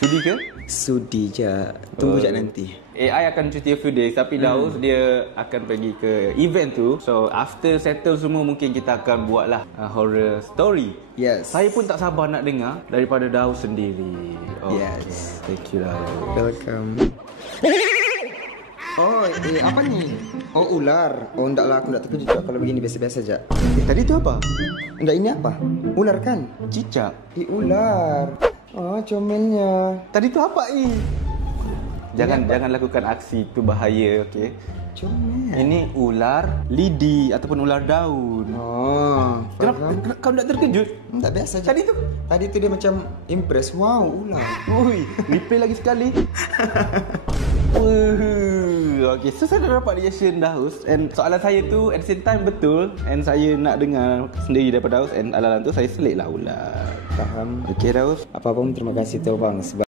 Sudi ke? Sudi je. Tunggu je nanti. AI akan cuti a few days, tapi Daus dia akan pergi ke event tu. So after settle semua, mungkin kita akan buatlah horror story. Yes. Saya pun tak sabar nak dengar daripada Daus sendiri. Yes. Thank you Daus. Welcome. Oh, apa ni? Oh, ular. Oh, enggak lah, aku enggak terkejut je kalau begini biasa-biasa je. Tadi tu apa? Enggak, ini apa? Ular kan? Cicak. Ular. Oh, comelnya. Tadi tu apa Jangan lakukan aksi, itu bahaya, okey? Comel. Ini ular lidi ataupun ular daun. Oh, Kenapa kau tak terkejut? enggak biasa je. Tadi tu dia macam impress. Wow, ular. Ui, replay lagi sekali. Okay, so saya dah dapat reaction Daus. And soalan saya tu at the same time betul. And saya nak dengar sendiri daripada Daus. And alalan tu saya selit lah ular. Faham. Okay Daus. Apa pun terima kasih tu bang sebab